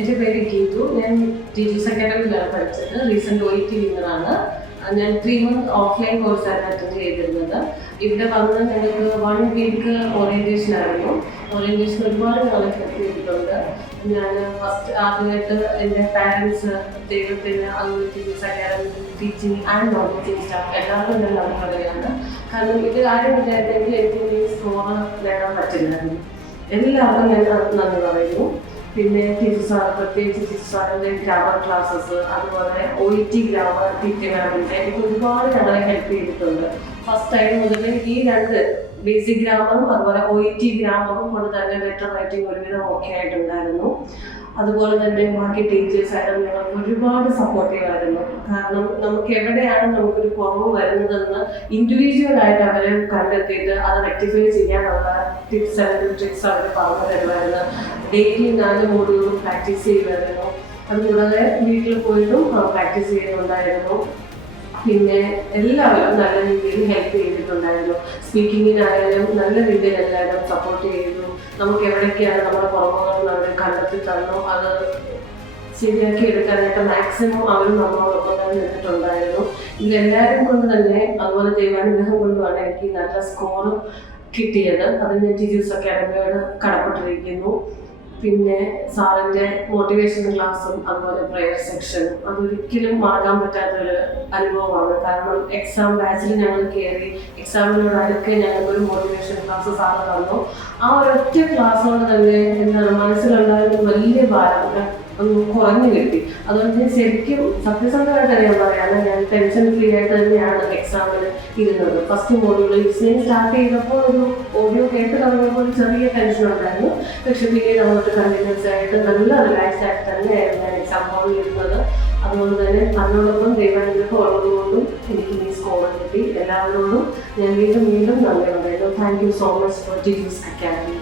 എൻ്റെ പേര് ഗീതു. ഞാൻ ടീച്ചേഴ്സ് അക്കാഡമിയിലാണ് പഠിച്ചത്. Recent OET വിന്നറാണ്. ഞാൻ 3 month ഓഫ്ലൈൻ കോഴ്സാണ് അറ്റൻഡ് ചെയ്തിരുന്നത്. ഇവിടെ വന്ന് ഞങ്ങൾക്ക് 1 വീക്ക് ഓറിയൻറ്റേഷൻ ആയിരുന്നു. ഓറിയൻറ്റേഷൻ ഒരുപാട് നാളെ ഹെൽപ്പ് ചെയ്തിട്ടുണ്ട്. ഞാൻ ആദ്യമായിട്ട് എൻ്റെ പാരൻസ്, ദൈവത്തിന്, അതുപോലെ teachers academy, teaching and non teaching staff എല്ലാവർക്കും ഞാൻ നന്ദി പറയുകയാണ്. കാരണം ഇത് ആരും വിചാരിച്ചെങ്കിൽ എനിക്ക് ഈ സ്കോർ നേടാൻ പറ്റില്ലായിരുന്നു. എല്ലാവർക്കും ഞാൻ നന്ദി പറയുന്നു. പിന്നെ ടീച്ചർ പ്രത്യേകിച്ച് ടീച്ചർ സാറിൻ്റെ ഗ്രാമർ ക്ലാസ്സസ്, അതുപോലെ OET ഗ്രാമർ ടീച്ചർമാരുടെ എനിക്ക് ഒരുപാട് ഞങ്ങളെ ഹെൽപ്പ് ചെയ്തിട്ടുണ്ട്. ഫസ്റ്റ് ടൈം മുതൽ ഈ 2 ബേസിക് ഗ്രാമറും അതുപോലെ OET ഗ്രാമറും കൊണ്ട് തന്നെ ലെറ്റർ റൈറ്റിംഗ് ഒരുവിധം ഓക്കെ ആയിട്ടുണ്ടായിരുന്നു. അതുപോലെ തന്നെ ബാക്കി ടീച്ചേഴ്സായാലും ഞങ്ങൾക്ക് ഒരുപാട് സപ്പോർട്ടീവ് ആയിരുന്നു. കാരണം നമുക്ക് എവിടെയാണ് നമുക്കൊരു കുറവ് വരുന്നതെന്ന് ഇൻഡിവിജ്വലായിട്ട് അവരെ കണ്ടെത്തിയിട്ട് അത് റെക്ടിഫൈ ചെയ്യാനുള്ള ടിപ്സ് ആൻഡ് ട്രിക്സ് അവർ പറഞ്ഞു തരുമായിരുന്നു. ഡെയിലി 4 മോഡ്യൂളും പ്രാക്ടീസ് ചെയ്യുമായിരുന്നു. അതുകൂടാതെ വീട്ടിൽ പോയിട്ടും പ്രാക്ടീസ് ചെയ്യുന്നുണ്ടായിരുന്നു. പിന്നെ എല്ലാവരും നല്ല രീതിയിൽ ഹെൽപ്പ് ചെയ്തിട്ടുണ്ടായിരുന്നു. സ്പീക്കിങ്ങിനായാലും നല്ല രീതിയിൽ എല്ലാവരും സപ്പോർട്ട് ചെയ്തു. നമുക്ക് എവിടേക്കാണ് നമ്മുടെ കുറവുകൾ അവർ കണ്ടെത്തി തന്നു. അത് ശരിയാക്കി എടുക്കാനായിട്ട് മാക്സിമം അവരും നമ്മളോടൊപ്പം തന്നെ നിന്നിട്ടുണ്ടായിരുന്നു. ഇതെല്ലാവരും കൊണ്ട് തന്നെ, അതുപോലെ ദൈവാനുഗ്രഹം കൊണ്ടുമാണ് എനിക്ക് നല്ല സ്കോർ കിട്ടിയത്. അതിന് ടീച്ചേഴ്സ് അക്കാഡമിയോട് കടപ്പെട്ടിരിക്കുന്നു. പിന്നെ സാറിൻ്റെ മോട്ടിവേഷൻ ക്ലാസ്സും അതുപോലെ പ്രെയർ സെക്ഷനും അതൊരിക്കലും മറക്കാൻ പറ്റാത്തൊരു അനുഭവമാണ്. കാരണം എക്സാം ബാച്ചിൽ ഞങ്ങൾ കയറി എക്സാമിനോട് അടുക്കെ ഞങ്ങൾക്കൊരു മോട്ടിവേഷൻ ക്ലാസ് സാറ് തന്നു. ആ ഒരൊറ്റ ക്ലാസ് കൊണ്ട് തന്നെ എന്താണ് മനസ്സിലുണ്ടായിരുന്ന വലിയ ഭാരം കുറഞ്ഞു കിട്ടി. അതുകൊണ്ട് ശരിക്കും സത്യസന്ധമായിട്ട് ഞാൻ പറയാം, ഞാൻ ടെൻഷൻ ഫ്രീ ആയിട്ട് തന്നെയാണ് എക്സാമിന് ഇരുന്നത്. ഫസ്റ്റ് മോഡ്യൂൾ ലിസ്ണിംഗ് സ്റ്റാർട്ട് ചെയ്തപ്പോൾ ഒരു ഓഡിയോ കേട്ട് തുടങ്ങിയപ്പോൾ ഒരു ചെറിയ ടെൻഷൻ ഉണ്ടായിരുന്നു. പക്ഷെ പിന്നീട് നമുക്ക് കണ്ടിന്യൂസ് ആയിട്ട് നല്ല റിലാക്സ്ഡ് ആയിട്ട് തന്നെയായിരുന്നു ഞാൻ എക്സാം ഹോളിൽ ഇരുന്നത്. അതുകൊണ്ട് തന്നെ അതിനോടൊപ്പം ദൈവാനുഗ്രഹം ഉള്ളതുകൊണ്ടും എനിക്ക് ഈ സ്കോർ കിട്ടി. എല്ലാവരോടും ഞാൻ വീണ്ടും നന്ദി പറയുന്നു. Thank you so much for teachers academy.